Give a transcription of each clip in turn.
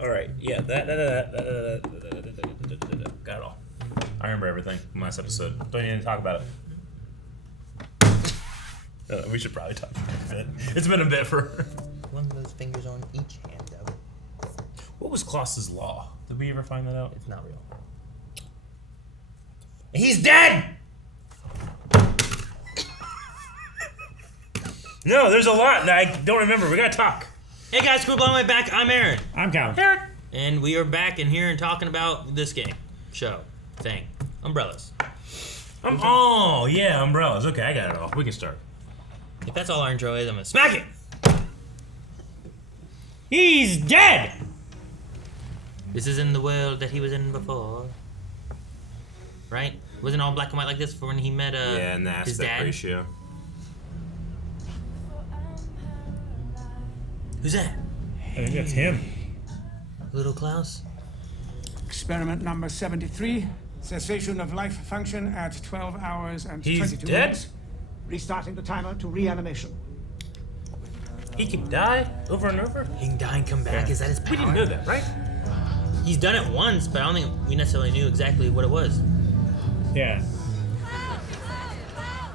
All right. Yeah. Got it all. I remember everything from last episode. Don't need to talk about it. We should probably talk about it. It's been a bit for. One of those fingers on each hand, though. What was Klaus's law? Did we ever find that out? It's not real. He's dead! No, there's a lot that I don't remember. We gotta talk. Hey guys, quit blowing my back. I'm Aaron. I'm Calvin. Eric. And we are back in here and talking about this game. Show. Thing. Umbrellas. Oh, yeah, umbrellas. Okay, I got it all. We can start. If that's all our intro is, I'm gonna smack it! He's dead! This is in the world that he was in before. Right? Wasn't all black and white like this for when he met Yeah, and the his aspect dad? ratio. Who's that? I think that's him. Little Klaus? Experiment number 73. Cessation of life function at 12 hours and He's 22 dead? minutes. Restarting the timer to reanimation. He can die over and over? He can die and come back? Yeah. Is that his power? We didn't know that, right? He's done it once, but I don't think we necessarily knew exactly what it was. Yeah.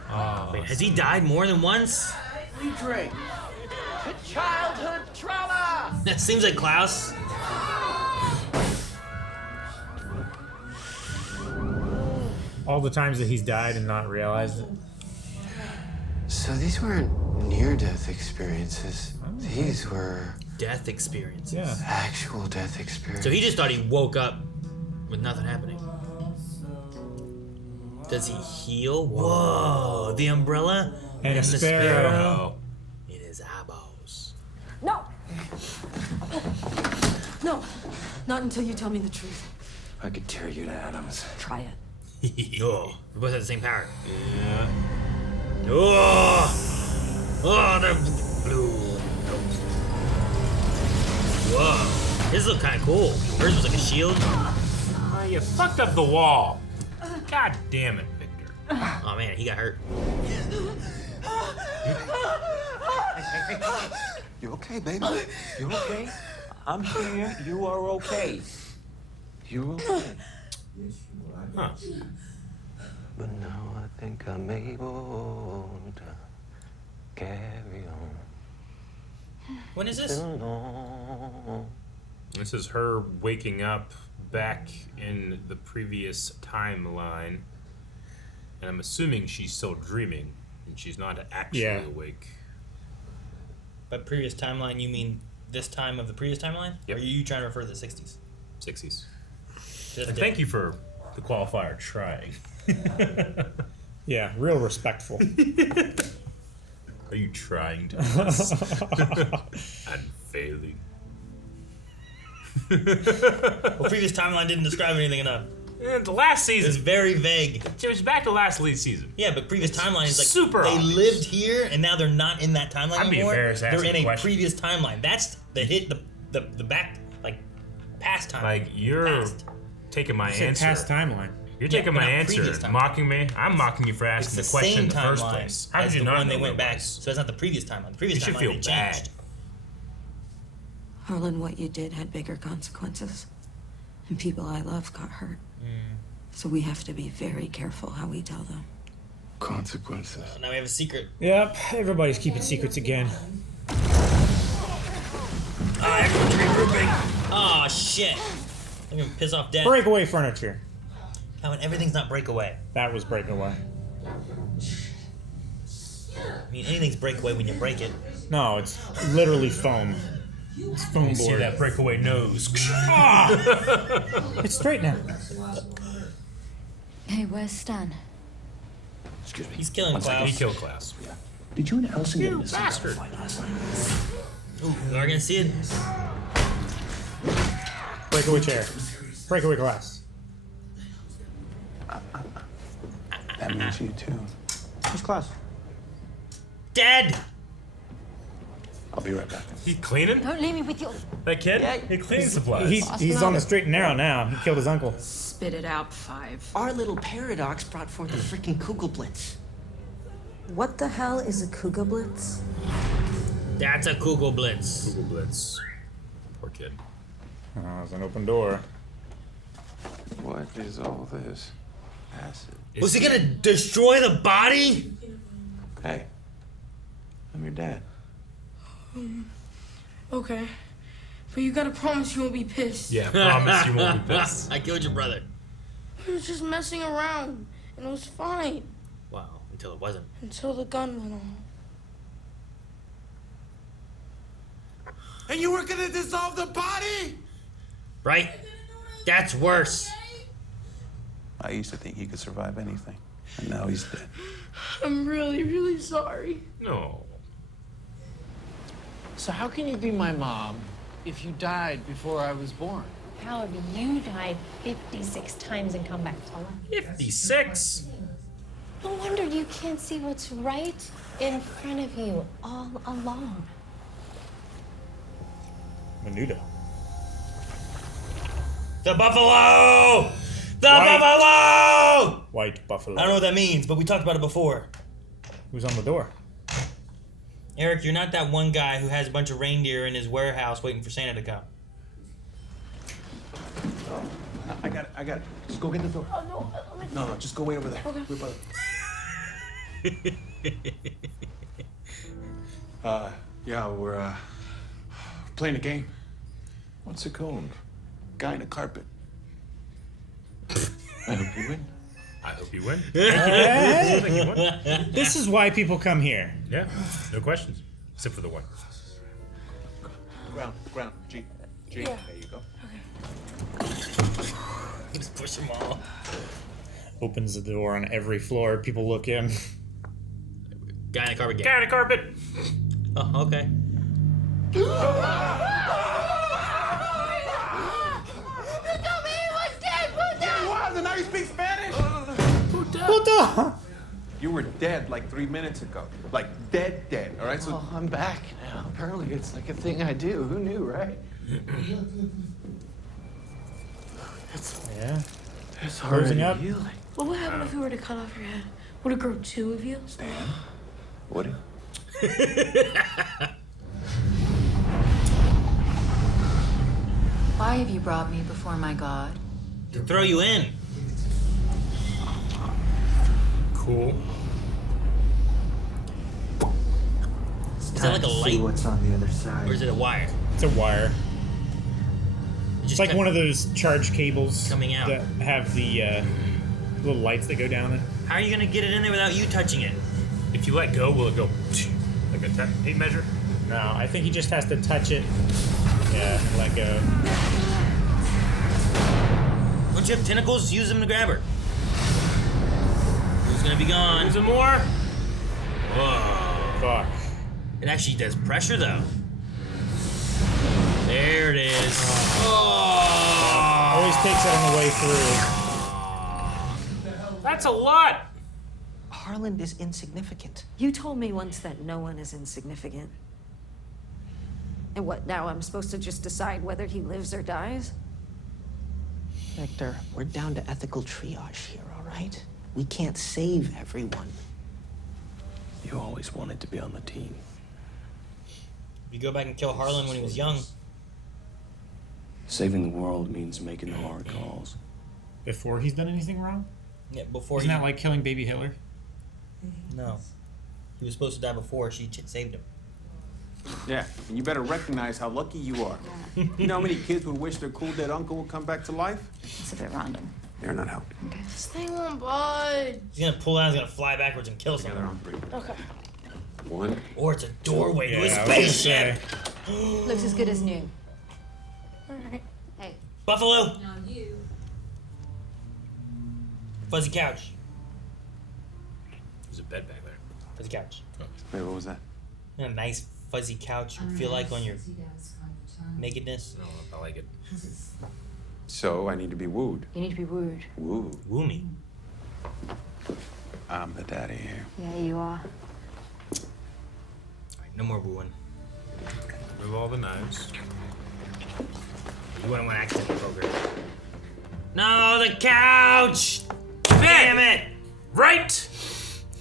Oh. Wait, has he died more than once? Drink. Childhood trauma! That seems like Klaus. All the times that he's died and not realized it. So these weren't near-death experiences. These were Death experience. Yeah. actual death experiences. So he just thought he woke up with nothing happening. Does he heal? Whoa! The umbrella And a the sparrow. It is eyeballs. No! No, not until you tell me the truth. I could tear you to atoms. Try it. Oh, we both have the same power. Yeah. Oh! Oh, they're blue. Whoa. His look kind of cool. Hers was like a shield. Oh, you fucked up the wall. God damn it, Victor. Oh man, he got hurt. You okay, baby? You okay? I'm here. You are okay. You're okay. Huh. But now I think I'm able to carry on. When is this? Along. This is her waking up back in the previous timeline. And I'm assuming she's still dreaming. And she's not actually Yeah. awake. By previous timeline, you mean this time of the previous timeline? Yep. Or are you trying to refer to the 60s? 60s. Just And thank you for the qualifier trying. Yeah, real respectful. Are you trying to do this? And failing. Well, previous timeline didn't describe anything enough. And the last It was season. very vague. It was back to last lead season. Yeah, but previous timeline is like super they obvious. lived here and now they're not in that timeline I'd be anymore. embarrassed They're asking in a a question. previous timeline. That's the back like past time. Like, you're Past. taking my You said answer. past timeline. You're Yeah, taking but my not answer, previous timeline. mocking me. I'm mocking you for It's asking the the question same in the first timeline place. How as did you the not one know they what went it back. was? So it's not the previous timeline. The previous You should timeline feel they bad. changed. Harlan, what you did had bigger consequences. And people I love got hurt. So we have to be very careful how we tell them. Consequences. Now we have a secret. Yep, everybody's keeping secrets again. Ah, everyone's regrouping. Oh shit! I'm gonna piss off Dad. Breakaway furniture. How when everything's not breakaway. That was breakaway. I mean, anything's breakaway when you break it. No, it's literally foam. It's foam You see board. that breakaway nose. It's straight now. Hey, where's Stan? Excuse me. He's killing He Klaus. killed Klaus. Did you and Elsie You bastard. Ooh, we are gonna see it. Breakaway chair. Breakaway glass. That means you too. Who's Klaus? Dead. I'll be right back. He cleaning? Don't leave me with your... That kid? He cleans supplies. He's on the straight and narrow now. He killed his uncle. Spit it out, 5. Our little paradox brought forth the freaking Kugelblitz. What the hell is a Kugelblitz? That's a Kugelblitz. Google Blitz. Poor kid. Oh, there's an open door. What is all this? Acid. Was he gonna destroy the body? Hey, I'm your dad. Okay. But you gotta promise you won't be pissed. Yeah, promise you won't be pissed. I killed your brother. He was just messing around, and it was fine. Wow, until it wasn't. Until the gun went off. And you were gonna dissolve the body? Right? That's worse. I used to think he could survive anything, and now he's dead. I'm really, really sorry. No. So how can you be my mom if you died before I was born? Howard, you died 56 times and come back to life. 56? No wonder you can't see what's right in front of you all along. Menudo. The buffalo! The White. buffalo! White buffalo. I don't know what that means, but we talked about it before. Who's on the door? Eric, you're not that one guy who has a bunch of reindeer in his warehouse waiting for Santa to come. I got it. Just go get the door. Oh, no. No, just go wait over there. Okay. Wait, brother. Yeah, we're playing a game. What's it called? Guy in a carpet. I hope you win. I hope you win. Thank you. This is why people come here. Yeah, no questions. Except for the one. Ground. G. Yeah. There you go. Just push them all. Opens the door on every floor. People look in. Guy in the carpet. Guy on a carpet! Oh, okay. And now you speak Spanish? Puta! You were dead like 3 minutes ago. Like dead, all right? So Oh, I'm back now. Apparently it's like a thing I do. Who knew, right? Yeah. It's Closing up. healing. What would happen if we were to cut off your head? Would it grow two of you? Stan, would it? Why have you brought me before my God? To throw you in. Cool. Is that like a light? What's on the other side? Or is it a wire? It's a wire. It's It's like one of those charge cables Coming out. that have the little lights that go down it. How are you gonna get it in there without you touching it? If you let go, will it go like a tape measure? No, I think he just has to touch it. Yeah, and let go. Don't you have tentacles? Use them to grab her. Who's gonna be gone? Some more? Whoa. Fuck. It actually does pressure though. There it is. Oh. Always takes it on the way through. That's a lot! Harlan is insignificant. You told me once that no one is insignificant. And what, now I'm supposed to just decide whether he lives or dies? Victor, we're down to ethical triage here, all right? We can't save everyone. You always wanted to be on the team. You go back and kill Harlan when he was young. Saving the world means making the hard calls. Before he's done anything wrong? Yeah, before Isn't he. that like killing baby Hitler? No. He was supposed to die before she saved him. Yeah, and you better recognize how lucky you are. You know how many kids would wish their cool dead uncle would come back to life? It's a bit random. They're not helping. Okay. This thing won't budge. He's gonna pull out, he's gonna fly backwards and kill Together someone. on 3. Okay. 1. Or it's a doorway to a Yeah, I was gonna spaceship. say. Looks as good as new. Alright. Hey. Buffalo! Fuzzy couch. There's a bed back there. Fuzzy couch. Wait, what was that? You know, a nice fuzzy couch you feel like on your nakedness. No, I like it. So, I need to be wooed. You need to be wooed. Wooed. Woo me. I'm the daddy here. Yeah, you are. No more wooing. Remove all the knives. You wouldn't want to accident the program. No, the couch! Damn it! Right!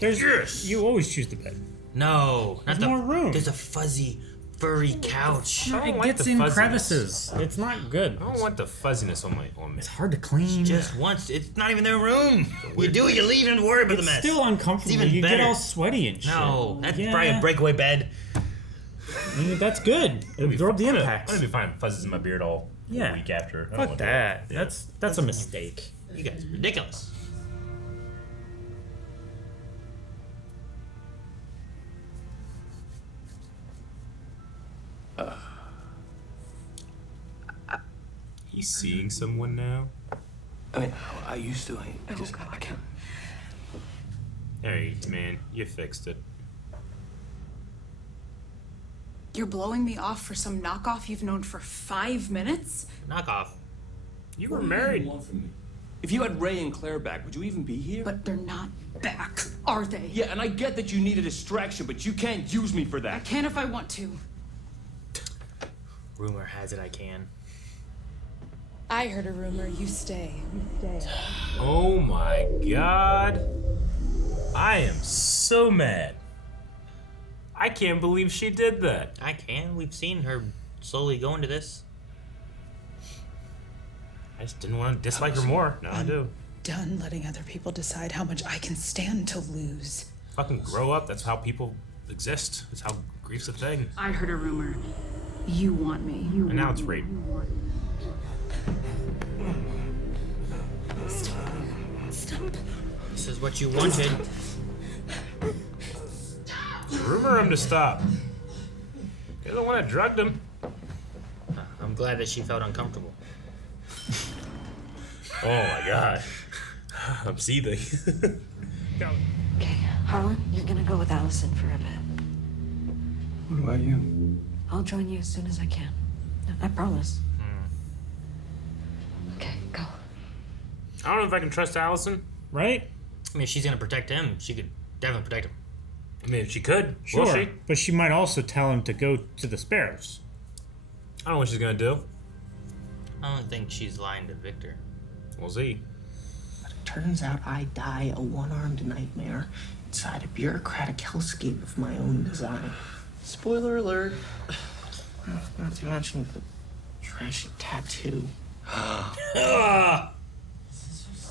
There's Yes! You always choose the bed. No, not There's the more room. There's a fuzzy furry couch. I don't It like gets the in fuzziness. crevices. It's not good. I don't want the fuzziness on my. It's hard to clean. Just once. It's not even their room. You do it, you leave, and worry about the It's mess. still uncomfortable. It's even You better. get all sweaty and shit. No, that's probably a breakaway bed. I mean, that's good. It absorbed the impact. I'm gonna be finding fuzzes in my beard all Yeah. week after. I don't Fuck want that. Yeah. That's a mistake. You guys are ridiculous. He's seeing someone now. I mean, I used to. I can't. Hey, man, you fixed it. You're blowing me off for some knockoff you've known for 5 minutes? Knock off. You were married. If you had Ray and Claire back, would you even be here? But they're not back, are they? Yeah, and I get that you need a distraction, but you can't use me for I that. can if I want to. Rumor has it I can. I heard a rumor you stay. Oh my god. I am so mad. I can't believe she did that. I can. We've seen her slowly go into this. I just didn't want to dislike her more. Now I do. Done letting other people decide how much I can stand to lose. Fucking grow up. That's how people exist. That's how grief's a thing. I heard a rumor. You want me. And now it's rape. Stop. This is what you wanted. Rumor him to stop. You're the one that drugged him. I'm glad that she felt uncomfortable. Oh my god. I'm seething. Okay, Harlan, you're gonna go with Allison for a bit. What about you? I'll join you as soon as I can. I promise. Okay, go. I don't know if I can trust Allison. Right? I mean, if she's gonna protect him, she could definitely protect him. I mean, she could. Sure. Will she? But she might also tell him to go to the Sparrows. I don't know what she's gonna do. I don't think she's lying to Victor. We'll see. But it turns out I die a one-armed nightmare inside a bureaucratic hellscape of my own design. Spoiler alert. Not to mention the trashy tattoo.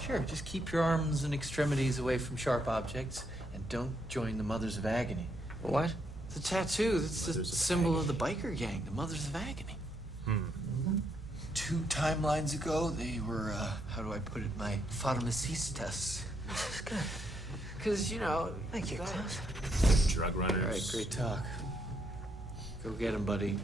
Sure, just keep your arms and extremities away from sharp objects and don't join the Mothers of Agony. What? The tattoo, that's the symbol of the biker gang, the Mothers of Agony. 2 timelines ago, they were, how do I put it, my pharmacistas. This is good. Because, you know... Thank you, that- Klaus. Drug runners. All right, great talk. Go get him, buddy.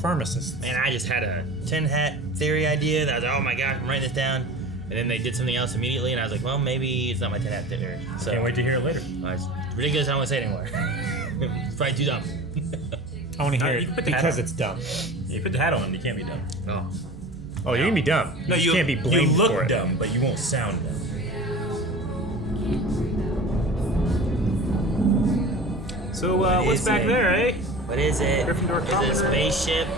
Pharmacist. Man, I just had a tin hat theory idea that I was like, oh my gosh, I'm writing this down. And then they did something else immediately, and I was like, well, maybe it's not my tin hat theory. So Can't wait to hear it later. It's ridiculous. I don't want to say it anymore. It's probably too dumb. I want to hear you it put the hat because on. it's dumb. You put the hat on, you can't be dumb. Oh. Oh, you can be dumb. No, you can't be blamed you look for it. dumb, but you won't sound dumb. So, what's is back it? there, eh? What is it? Gryffindor Is it a Common Room? spaceship?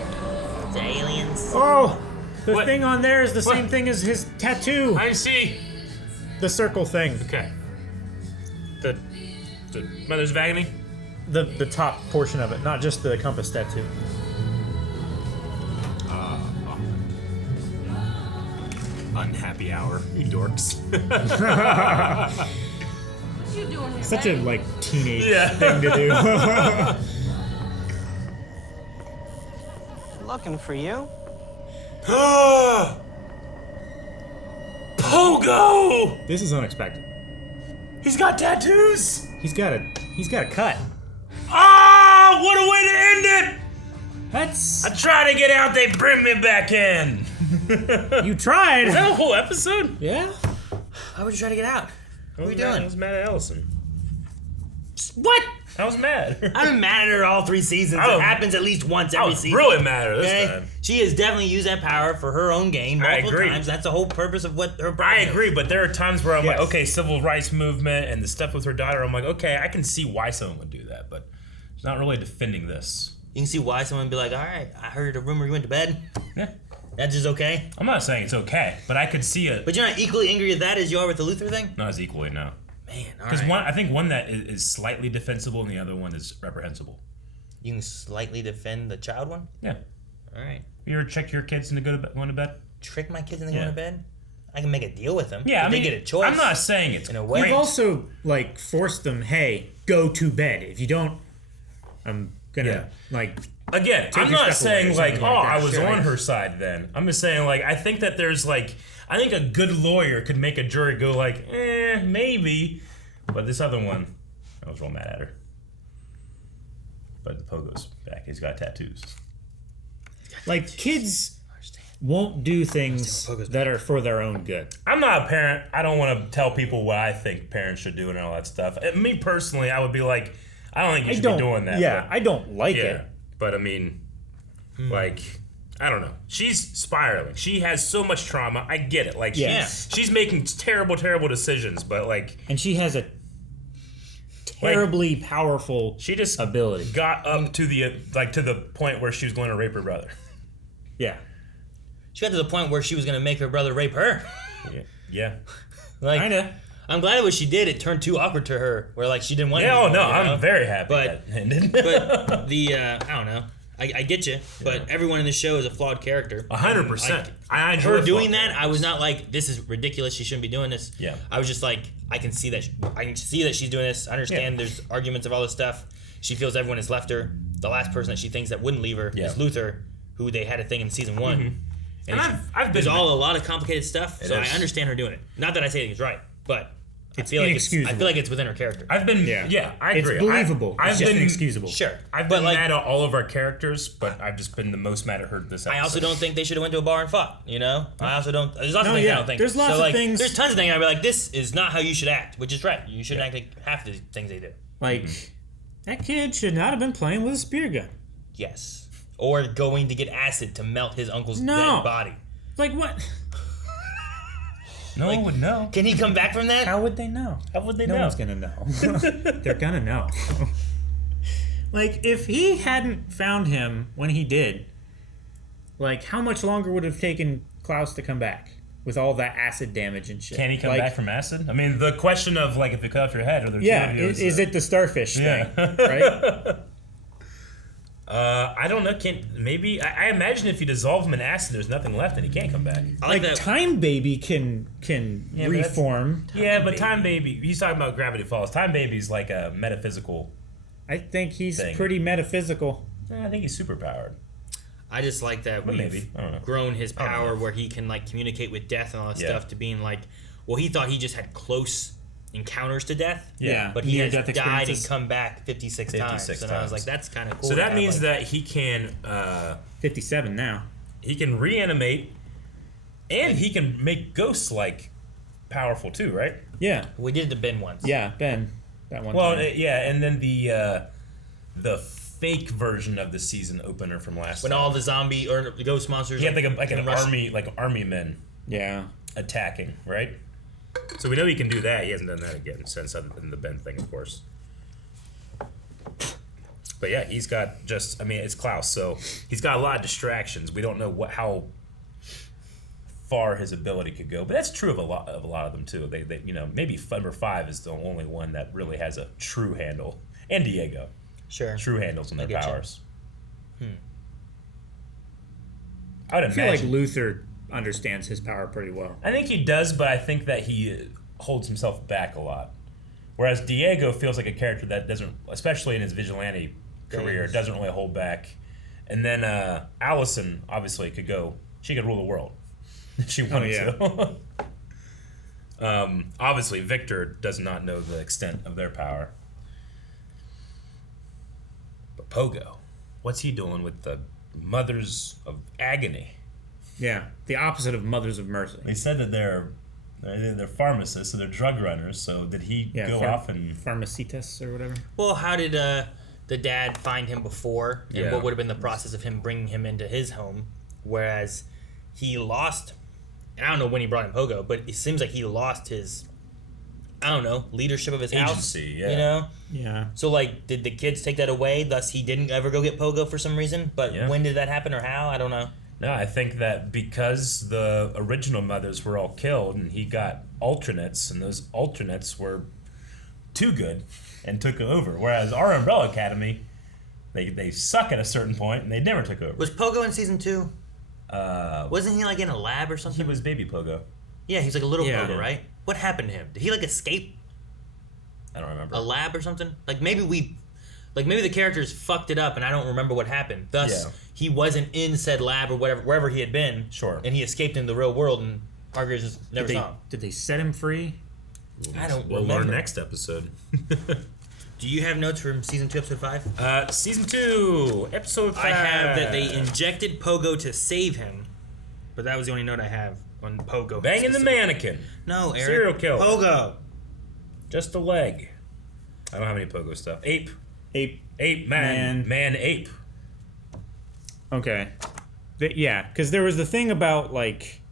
Is it aliens? Oh, the What? thing on there is the What? same thing as his tattoo. I see. The circle thing. Okay. The Mothers of Agony? The top portion of it, not just the compass tattoo. Unhappy hour. You dorks. What you doing here? Such a like teenage Yeah. thing to do. Looking for you. Pogo! This is unexpected. He's got tattoos! He's got a cut. Ah! What a way to end it! That's I try to get out, they bring me back in. you tried. Is that a whole episode? Yeah. Why would you try to get out? What are you I doing? was mad at Allison. What? I was mad. I've been mad at her all 3 seasons. Oh. It happens at least once I every was season. really mad at her this Okay? time. She has definitely used that power for her own gain I multiple agree. times. That's the whole purpose of what her I problem is. agree, but there are times where I'm Yes. like, okay, civil rights movement and the stuff with her daughter, I'm like, okay, I can see why someone would do that, but she's not really defending this. You can see why someone would be like, all right, I heard a rumor you went to bed. Yeah. That's just okay. I'm not saying it's okay, but I could see it. But you're not equally angry at that as you are with the Luther thing? Not as equally, no. Man, all Because right. I think one that is slightly defensible and the other one is reprehensible. You can slightly defend the child one? Yeah. All right. You ever trick your kids into going to bed? Trick my kids into going to bed? I can make a deal with them. Yeah, I mean, they get a choice. I'm not saying it's in a way. You've also like forced them. Hey, go to bed. If you don't, I'm gonna like. Again, take I'm your not step away or saying like, something oh, like that. I was Sure. on her side then. I'm just saying like, I think that there's like, I think a good lawyer could make a jury go like, maybe, but this other one, I was real mad at her. But the pogo's back. He's got tattoos. Like kids won't do things that are for their own good. I'm not a parent. I don't want to tell people what I think parents should do and all that stuff. Me personally, I would be like, I don't think you should be doing that. Yeah, but, I don't like it. But I mean, like, I don't know. She's spiraling. She has so much trauma. I get it. Like, she's making terrible, terrible decisions. But like, and she has a terribly powerful. She just ability. Got up to the to the point where she was going to rape her brother. Yeah. She got to the point where she was going to make her brother rape her. Yeah. Like, kinda. I'm glad what she did. It turned too awkward to her, where like she didn't want. Yeah. it Oh no, anymore, you know? I'm very happy But that ended. but the I don't know. I get you, but everyone in the show is a flawed character. 100%. I enjoy her flawed doing that. characters. I was not like, this is ridiculous. She shouldn't be doing this. Yeah. I was just like, I can see that. I can see that she's doing this. I understand. There's arguments of all this stuff. She feels everyone has left her. The last person that she thinks that wouldn't leave her is Luther, who they had a thing in season 1. Mm-hmm. And I've there's been a lot of complicated stuff. It So is. I understand her doing it. Not that I say it's right, but I feel inexcusable. like it's within her character. I've been I agree. It's believable. I've It's just been inexcusable. Sure. I've been mad at all of our characters, but I've just been the most mad at her this episode. I also don't think they should have went to a bar and fought. You know, I also don't. There's lots of No, things I yeah. don't think. There's lots of like, things- There's tons of things I'd be like, this is not how you should act, which is right. You shouldn't act like half the things they do. Like that kid should not have been playing with a spear gun. Yes. Or going to get acid to melt his uncle's No. dead body. Like what? No one would know. Can he come back from that? How would they know? How would they No know? one's gonna know. They're gonna know. Like if he hadn't found him when he did, like how much longer would it have taken Klaus to come back with all that acid damage and shit? Can he come Like, back from acid? I mean, the question of like if it cut off your head or the Yeah, is it the starfish thing? Right? I don't know. I imagine if you dissolve him in acid, there's nothing left, and he can't come back. I like Like that. Time Baby can Yeah, but that's- reform. But Time Baby, he's talking about Gravity Falls. Time Baby's like a metaphysical. I think he's thing. pretty metaphysical. I think he's super powered. I just like that But we've maybe. I don't know. grown his I don't power know. where he can like communicate with death and all that Yeah. stuff to being like, well, he thought he just had close encounters to death. Yeah. But he has Near-death died and experiences. come back 56 times. 56 And I was times. like, that's kind of cool. So to that have, means like- that he can 57 now. he can reanimate, and he can make ghosts like powerful too, right? Yeah. we did it to Ben once. Yeah, Ben. That one Well, time. yeah, and then the fake version of the season opener from last When time. all the zombie or the ghost monsters. He had like can an rush- army men Yeah. attacking, right? So we know he can do that. He hasn't done that again since other than the Ben thing, of course. But yeah, he's got it's Klaus, so he's got a lot of distractions. We don't know how far his ability could go, but that's true of a lot of them too. They maybe number 5 is the only one that really has a true handle, and Diego, Sure. true handles on I their get you. powers. I would I feel like imagine. Luther understands his power pretty well. I think he does, but I think that he holds himself back a lot. Whereas Diego feels like a character that doesn't, especially in his vigilante career, doesn't really hold back. And then Allison obviously could go; she could rule the world if she wanted to. Obviously, Victor does not know the extent of their power. But Pogo, what's he doing with the Mothers of Agony? Yeah, the opposite of Mothers of Mercy. They said that they're pharmacists, so they're drug runners. So did he go off and Pharmacitas or whatever? Well, how did the dad find him before? And Yeah. what would have been the process of him bringing him into his home? Whereas he lost, and I don't know when he brought in Pogo, but it seems like he lost his, I don't know, leadership of his house. Agency, yeah. You know? Yeah. So, like, did the kids take that away? Thus, he didn't ever go get Pogo for some reason? But when did that happen or how? I don't know. No, I think that because the original mothers were all killed and he got alternates, and those alternates were too good and took over. Whereas our Umbrella Academy, They suck at a certain point, and they never took over. Was Pogo in season 2? Wasn't he like in a lab or something? He was baby Pogo. Yeah, he's like a little Pogo, right? What happened to him? Did he like escape? I don't remember. A lab or something? Like maybe the characters fucked it up and I don't remember what happened. Thus, he wasn't in said lab or whatever, wherever he had been. Sure. And he escaped into the real world and Hargreaves just never saw him. Did they set him free? I don't We'll remember. learn next episode. Do you have notes from season 2, episode 5? Season 2, episode 5. I have that they injected Pogo to save him, but that was the only note I have on Pogo. Banging the mannequin. No, Eric. Serial killer. Pogo. Just a leg. I don't have any Pogo stuff. Ape. Ape, man, ape. Okay. Yeah, because there was the thing about like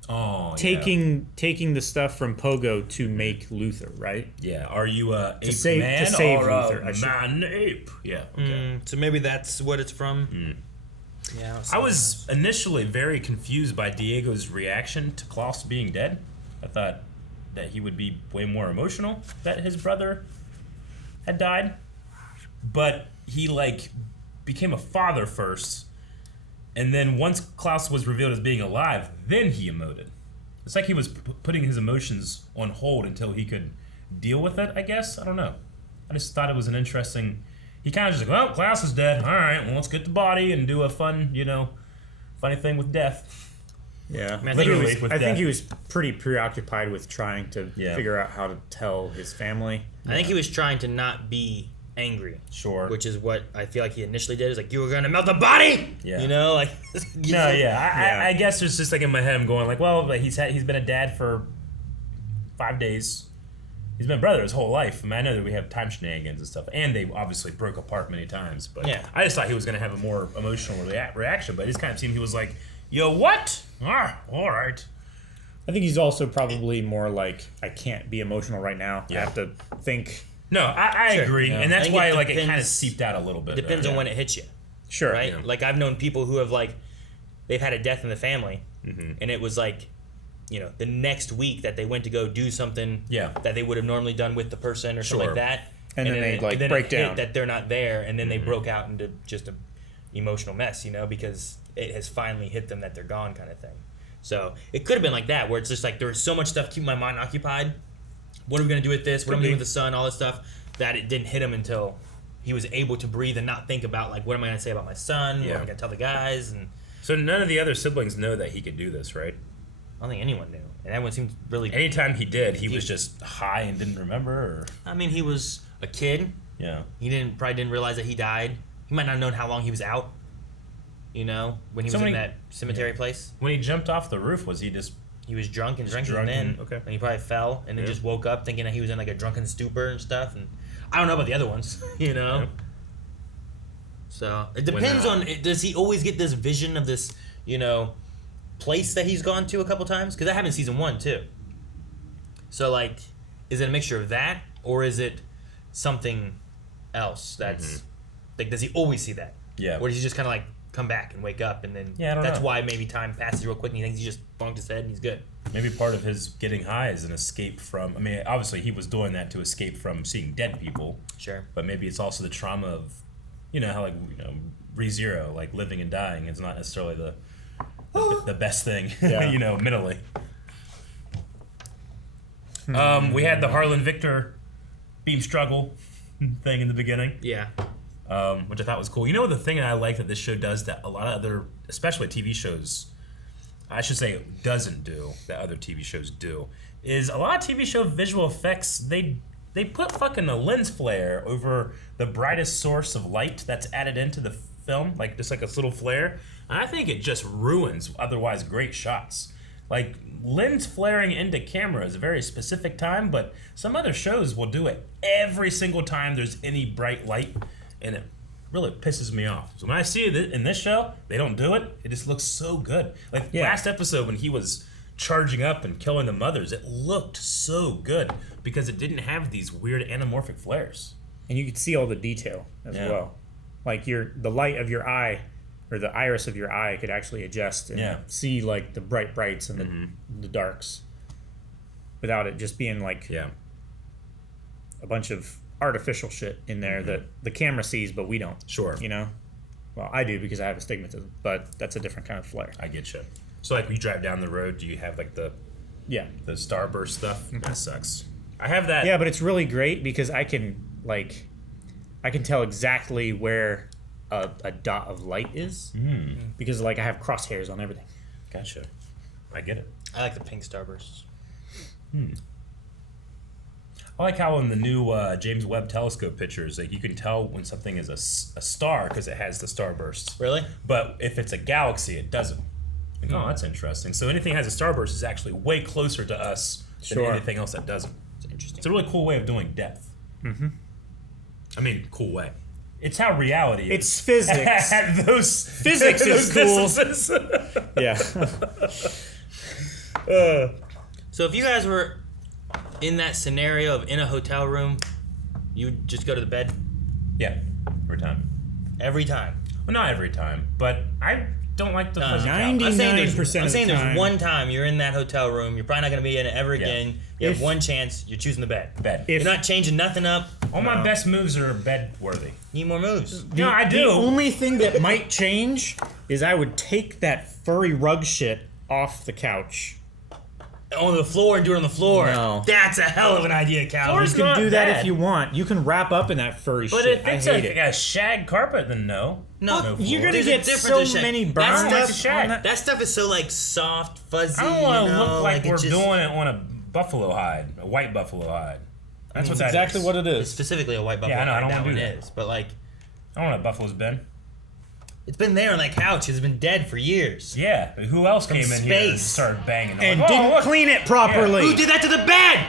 taking the stuff from Pogo to make Luther, right? Yeah. Are you a ape save man or Luther, a man ape? Yeah. Okay. So maybe that's what it's from. Yeah. I was initially very confused by Diego's reaction to Klaus being dead. I thought that he would be way more emotional that his brother had died, but he like became a father first, and then once Klaus was revealed as being alive, then he emoted. It's like he was putting his emotions on hold until he could deal with it, I guess. I don't know. I just thought it was an interesting... He kind of just like, well, Klaus is dead. All right, well, let's get the body and do a fun, funny thing with death. Yeah. I think he was pretty preoccupied with trying to figure out how to tell his family. I think he was trying to not be angry. Sure. Which is what I feel like he initially did. Is like, you were gonna melt the body. Yeah. I guess it's just like in my head, I'm going like, well, he's been a dad for 5 days. He's been a brother his whole life. I mean, I know that we have time shenanigans and stuff, and they obviously broke apart many times. But I just thought he was gonna have a more emotional reaction. But it just kind of seemed he was like, yo, what? All right. I think he's also probably more like, I can't be emotional right now. I have to think. No, I agree, and that's why it kind of seeped out a little bit. Depends on when it hits you. Sure. Right? Yeah. Like I've known people who have they've had a death in the family, and it was like, the next week that they went to go do something that they would have normally done with the person or something like that. And then they break down. That they're not there, and then they broke out into just an emotional mess, because it has finally hit them that they're gone kind of thing. So it could have been like that, where it's just like there was so much stuff keeping my mind occupied. What are we going to do with this? What am I doing with the son? All this stuff that it didn't hit him until he was able to breathe and not think about, what am I going to say about my son? What am I going to tell the guys? And so none of the other siblings know that he could do this, right? I don't think anyone knew. And everyone seemed really... Anytime he did, he was just high and didn't remember? Or? I mean, he was a kid. Yeah. He probably didn't realize that he died. He might not have known how long he was out, when he was in that cemetery place. When he jumped off the roof, was he just... He was drunk and drinking, and he probably fell and then just woke up thinking that he was in a drunken stupor and stuff. And I don't know about the other ones, Yeah. So it depends on. Does he always get this vision of this, place that he's gone to a couple times? Because that happened in season 1 too. So is it a mixture of that, or is it something else? That's does he always see that? Yeah. Or does he just kind of come back and wake up, and then I don't know. why maybe time passes real quick and he thinks he just bonked his head and he's good. Maybe part of his getting high is an escape from... I mean, obviously he was doing that to escape from seeing dead people. Sure. But maybe it's also the trauma of, how ReZero, living and dying is not necessarily the best thing, mentally. We had the Harlan Victor beam struggle thing in the beginning. Yeah. Which I thought was cool. The thing that I like that this show does that a lot of other, especially TV shows, I should say doesn't do, that other TV shows do, is a lot of TV show visual effects, they put fucking a lens flare over the brightest source of light that's added into the film, just a little flare. And I think it just ruins otherwise great shots. Lens flaring into camera is a very specific time, but some other shows will do it every single time there's any bright light. And it really pisses me off. So when I see it in this show, they don't do it. It just looks so good. Last episode when he was charging up and killing the mothers, it looked so good because it didn't have these weird anamorphic flares. And you could see all the detail as well. The light of your eye, or the iris of your eye, could actually adjust and see the brights and the darks, without it just being a bunch of artificial shit in there that the camera sees but we don't. Sure. Well, I do because I have astigmatism, but that's a different kind of flare. I get you. So like when you drive down the road, do you have like the starburst stuff? That sucks. I have that. Yeah, but it's really great because I can tell exactly where a dot of light is because like I have crosshairs on everything. Gotcha. I get it. I like the pink starbursts. I like how in the new James Webb Telescope pictures, like you can tell when something is a star because it has the starbursts. Really? But if it's a galaxy, it doesn't. Like, oh, that's interesting. So anything that has a starburst is actually way closer to us than anything else that doesn't. It's interesting. It's a really cool way of doing depth. Mm-hmm. I mean, cool way. It's how reality is. It's physics. At those physics is cool. Yeah. So if you guys were in that scenario of in a hotel room, you would just go to the bed? Yeah, every time. Every time? Well, not every time, but I don't like the 99% I'm saying of the time. there's one time you're in that hotel room, you're probably not going to be in it ever again. You have one chance, you're choosing the bed. You're not changing nothing up. All my best moves are bed worthy. Need more moves. No, I do. The only thing that might change is I would take that furry rug shit off the couch. On the floor and do it on the floor. No. That's a hell of an idea, Cal. You can do that if you want. You can wrap up in that furry but shit. But if it's a shag carpet, then no. No, you're gonna get so many burns. That stuff is so like soft, fuzzy. I don't want to look like we're just doing it on a buffalo hide, a white buffalo hide. That's what that exactly is. what it is. It's specifically a white buffalo. Yeah, I know. I don't hide, want to do that that. one is, but like, I don't know what buffalo's been. It's been there on that couch. It's been dead for years. Yeah, but who else came in here and started banging? And didn't clean it properly. Who did that to the bed?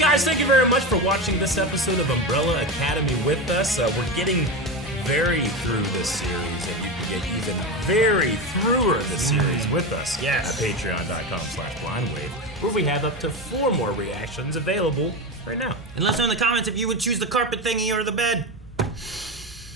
Guys, thank you very much for watching this episode of Umbrella Academy with us. We're getting very through this series, and you can get even very througher this series with us at patreon.com/blindwave, where we have up to 4 more reactions available right now. And let us know in the comments if you would choose the carpet thingy or the bed.